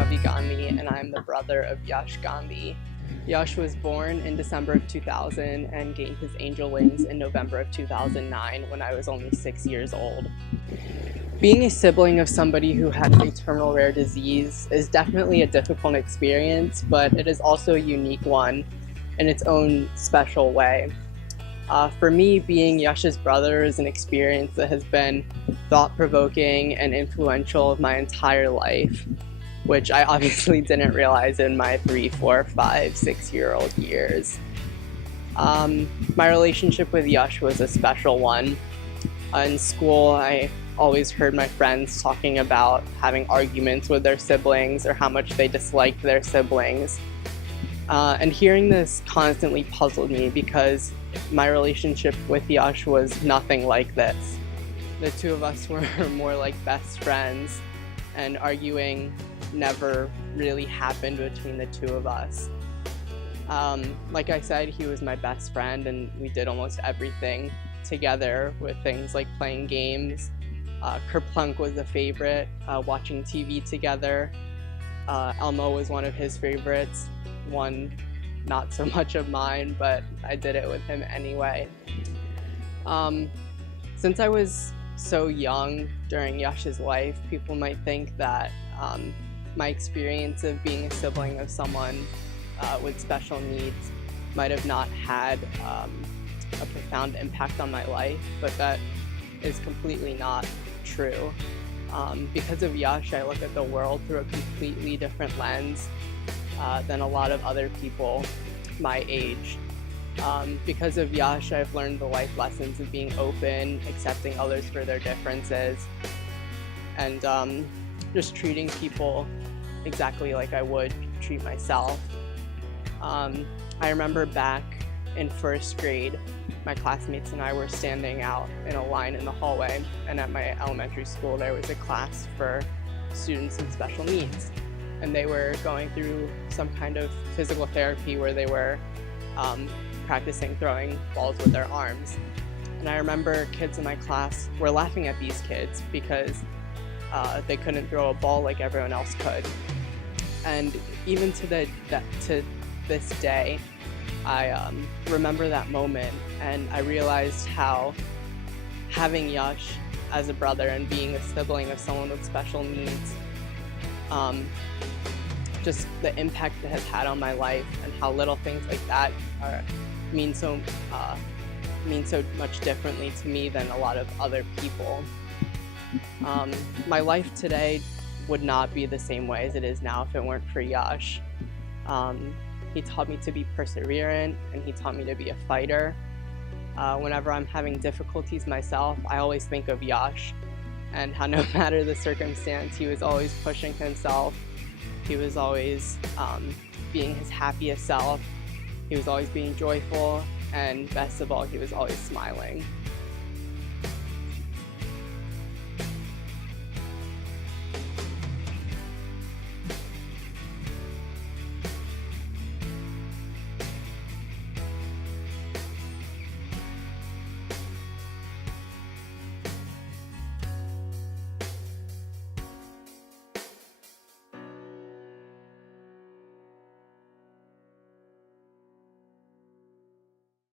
Kavi Gandhi, and I'm the brother of Yash Gandhi. Yash was born in December of 2000 and gained his angel wings in November of 2009 when I was only 6 years old. Being a sibling of somebody who had a terminal rare disease is definitely a difficult experience, but it is also a unique one in its own special way. For me, being Yash's brother is an experience that has been thought-provoking and influential of my entire life, which I obviously didn't realize in my 3, 4, 5, 6-year-old years. My relationship with Yash was a special one. In school, I always heard my friends talking about having arguments with their siblings or how much they disliked their siblings. And hearing this constantly puzzled me because my relationship with Yash was nothing like this. The two of us were more like best friends, and arguing never really happened between the two of us. Like I said, he was my best friend, and we did almost everything together with things like playing games. Kerplunk was a favorite, watching TV together. Elmo was one of his favorites, one not so much of mine, but I did it with him anyway. Since I was so young during Yash's life, people might think that my experience of being a sibling of someone with special needs might have not had a profound impact on my life, but that is completely not true. Because of Yash, I look at the world through a completely different lens than a lot of other people my age. Because of Yash, I've learned the life lessons of being open, accepting others for their differences, and just treating people exactly like I would treat myself. I remember back in first grade, my classmates and I were standing out in a line in the hallway, and at my elementary school there was a class for students with special needs, and they were going through some kind of physical therapy where they were practicing throwing balls with their arms. And I remember kids in my class were laughing at these kids because they couldn't throw a ball like everyone else could. And even to this day, I remember that moment, and I realized how having Yash as a brother and being a sibling of someone with special needs, just the impact it has had on my life, and how little things like that mean so much differently to me than a lot of other people. My life today would not be the same way as it is now if it weren't for Yash. He taught me to be perseverant, and he taught me to be a fighter. Whenever I'm having difficulties myself, I always think of Yash, and how no matter the circumstance, he was always pushing himself. He was always being his happiest self. He was always being joyful, and best of all, he was always smiling.